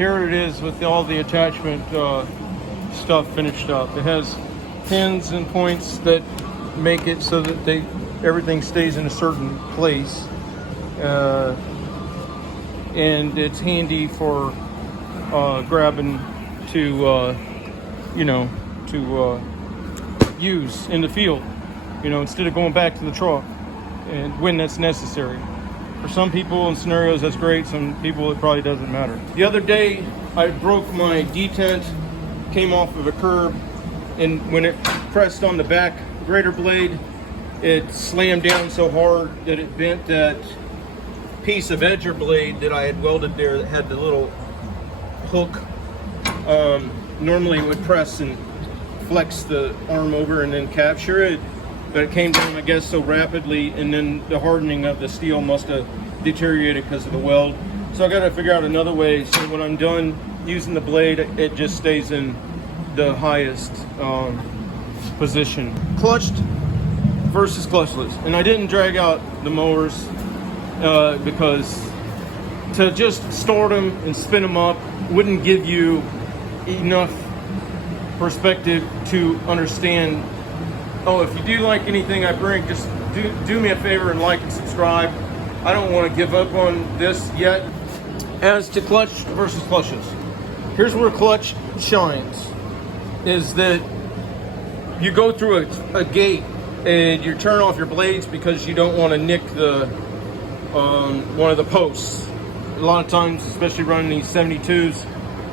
here it is with all the attachment stuff finished up. It has pins and points that make it so that everything stays in a certain place, and it's handy for grabbing to use in the field, instead of going back to the truck and when that's necessary. For some people and scenarios that's great, some people it probably doesn't matter. The other day I broke my detent, came off of a curb, and when it pressed on the back grater blade, it slammed down so hard that it bent that piece of edger blade that I had welded there that had the little hook. Normally it would press and flex the arm over and then capture it, but it came down, I guess, so rapidly, and then the hardening of the steel must have deteriorated because of the weld. So I got to figure out another way so when I'm done using the blade, it just stays in the highest position. Clutched versus clutchless, and I didn't drag out the mowers because to just start them and spin them up wouldn't give you enough perspective to understand. Oh, if you do like anything I bring, just do me a favor and like and subscribe. I don't want to give up on this yet. As to clutch versus clutches, here's where clutch shines, is that you go through a gate and you turn off your blades because you don't want to nick the one of the posts. A lot of times, especially running these 72s,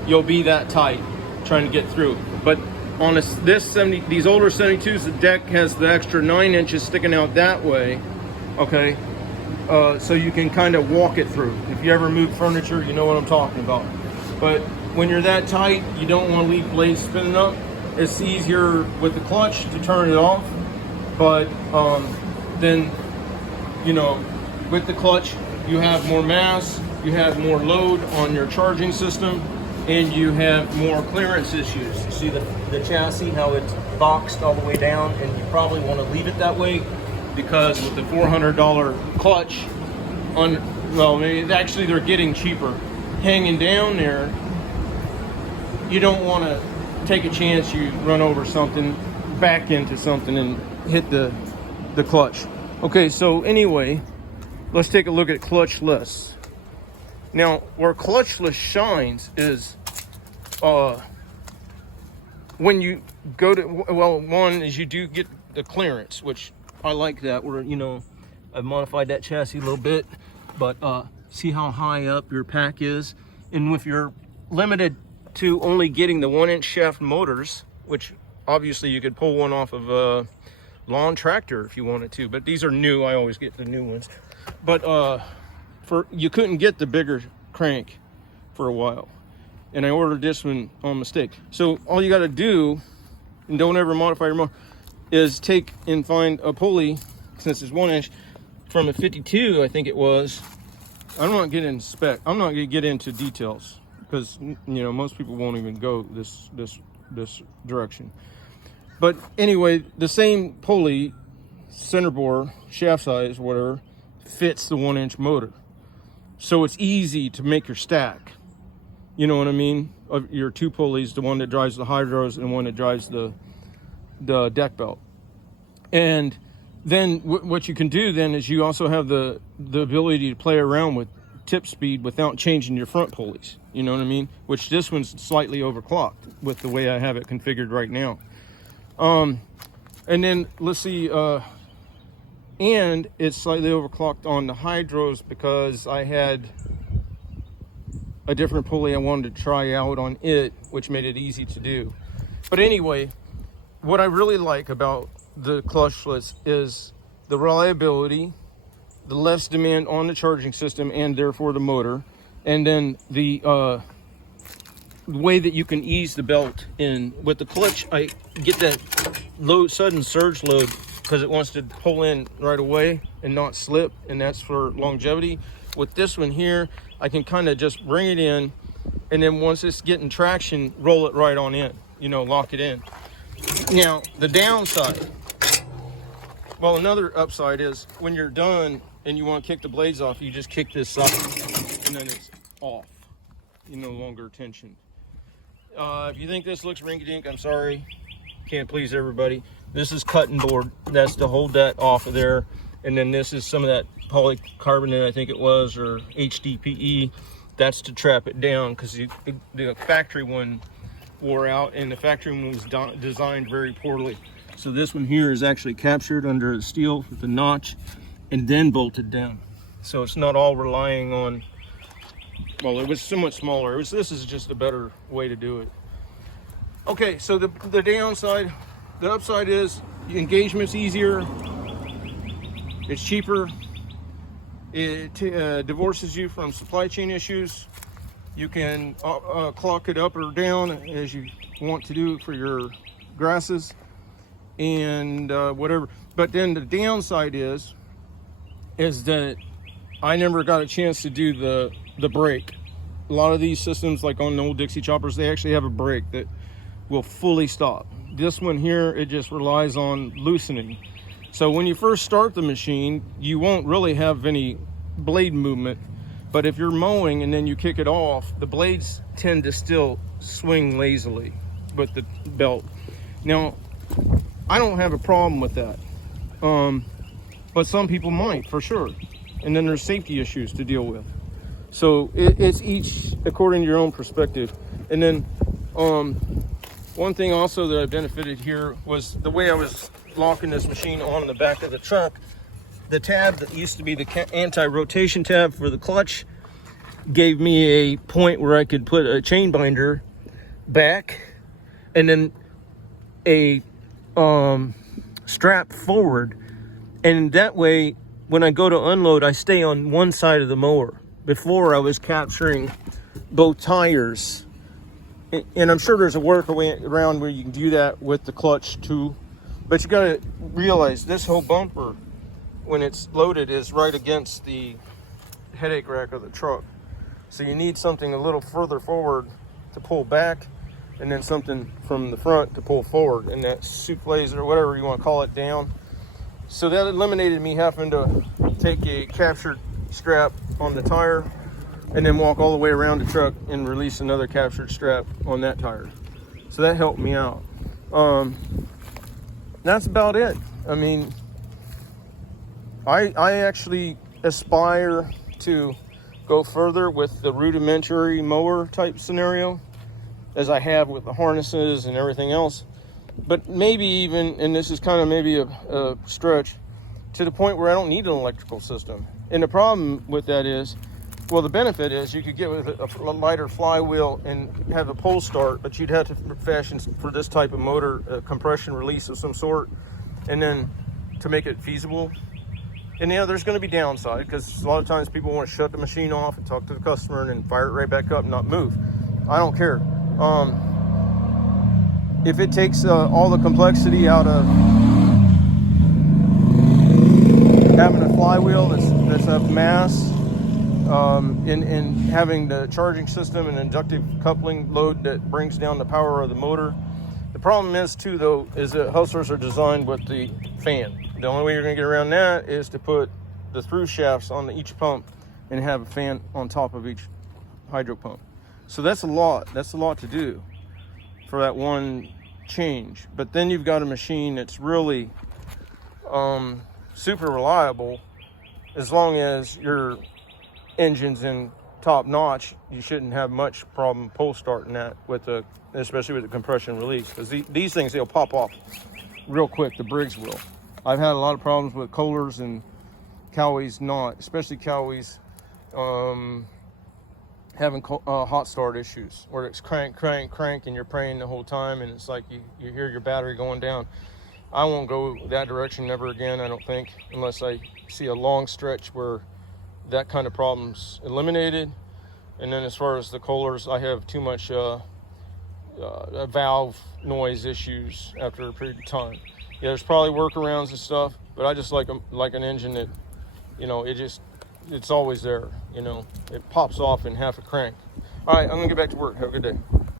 you'll be that tight trying to get through. But on these older 72s, the deck has the extra 9 inches sticking out that way, okay? So you can kind of walk it through. If you ever move furniture, you know what I'm talking about. But when you're that tight, you don't want to leave blades spinning up. It's easier with the clutch to turn it off, but then, with the clutch, you have more mass, you have more load on your charging system, and you have more clearance issues. You see the chassis, how it's boxed all the way down, and you probably want to leave it that way because with the $400 clutch, maybe actually they're getting cheaper, hanging down there, you don't want to take a chance you run over something, back into something, and hit the clutch. Okay, so anyway, let's take a look at clutchless. Now, where clutchless shines is when you go to, one is you do get the clearance, which I like that, where, I've modified that chassis a little bit, but see how high up your pack is? And if you're limited to only getting the 1-inch shaft motors, which obviously you could pull one off of a lawn tractor if you wanted to, but these are new, I always get the new ones. But you couldn't get the bigger crank for a while, and I ordered this one on mistake. So all you got to do, and don't ever modify your motor, is take and find a pulley, since it's 1 inch, from a 52, I think it was. I'm not going to get into details because most people won't even go this direction. But anyway, the same pulley, center bore, shaft size, whatever, fits the 1-inch motor. So it's easy to make your stack. You know what I mean? Of your two pulleys, the one that drives the hydros and one that drives the deck belt. And then what you can do then is you also have the ability to play around with tip speed without changing your front pulleys. You know what I mean? Which this one's slightly overclocked with the way I have it configured right now. And then let's see, and it's slightly overclocked on the hydros because I had a different pulley I wanted to try out on it, which made it easy to do. But anyway, what I really like about the clutchless is the reliability, the less demand on the charging system and therefore the motor, and then the way that you can ease the belt in. With the clutch, I get that sudden surge load because it wants to pull in right away and not slip, and that's for longevity. With this one here, I can kind of just bring it in, and then once it's getting traction, roll it right on in, lock it in. Now, the downside, another upside is when you're done and you want to kick the blades off, you just kick this up and then it's off. no longer tensioned. If you think this looks rinky-dink, I'm sorry, can't please everybody. This is cutting board. That's to hold that off of there. And then this is some of that polycarbonate, I think it was, or HDPE. That's to trap it down, because the factory one wore out, and the factory one was designed very poorly. So this one here is actually captured under the steel with the notch and then bolted down. So it's not all relying on, well, it was somewhat smaller. This is just a better way to do it. Okay, so the downside, the upside is the engagement's easier, it's cheaper, it divorces you from supply chain issues. You can clock it up or down as you want to do for your grasses and whatever. But then the downside is that I never got a chance to do the brake. A lot of these systems, like on the old Dixie choppers, they actually have a brake that will fully stop. This one here, it just relies on loosening. So when you first start the machine, you won't really have any blade movement. But if you're mowing and then you kick it off, the blades tend to still swing lazily with the belt. Now, I don't have a problem with that. But some people might, for sure. And then there's safety issues to deal with. So it's each according to your own perspective. And then one thing also that I benefited here was the way I was locking this machine on the back of the truck. The tab that used to be the anti-rotation tab for the clutch gave me a point where I could put a chain binder back and then a strap forward. And that way, when I go to unload, I stay on one side of the mower. Before, I was capturing both tires. And I'm sure there's a workaround where you can do that with the clutch too. But you gotta realize this whole bumper, when it's loaded, is right against the headache rack of the truck. So you need something a little further forward to pull back, and then something from the front to pull forward, and that souffles or whatever you want to call it down. So that eliminated me having to take a captured strap on the tire and then walk all the way around the truck and release another captured strap on that tire. So that helped me out. That's about it. I mean, I actually aspire to go further with the rudimentary mower type scenario as I have with the harnesses and everything else. But maybe even, and this is kind of maybe a stretch, to the point where I don't need an electrical system. And the problem with that is, well, the benefit is you could get with a lighter flywheel and have a pull start, but you'd have to fashion for this type of motor a compression release of some sort, and then to make it feasible. And there's going to be downside, because a lot of times people want to shut the machine off and talk to the customer and then fire it right back up and not move. I don't care. If it takes all the complexity out of having a flywheel that's of mass, in having the charging system and inductive coupling load that brings down the power of the motor. The problem is too, though, is that hustlers are designed with the fan. The only way you're going to get around that is to put the through shafts on each pump and have a fan on top of each hydro pump. So that's a lot. That's a lot to do for that one change. But then you've got a machine that's really super reliable. As long as your engine's in top notch, you shouldn't have much problem pull starting that especially with the compression release, because these things, they'll pop off real quick. The Briggs will. I've had a lot of problems with Kohlers and Cowies not, especially Cowies having hot start issues where it's crank, and you're praying the whole time, and it's like you hear your battery going down. I won't go that direction never again, I don't think, unless I see a long stretch where that kind of problem's eliminated. And then as far as the Kohlers, I have too much valve noise issues after a period of time. Yeah, there's probably workarounds and stuff, but I just like an engine that, it's always there, it pops off in half a crank. All right, I'm gonna get back to work. Have a good day.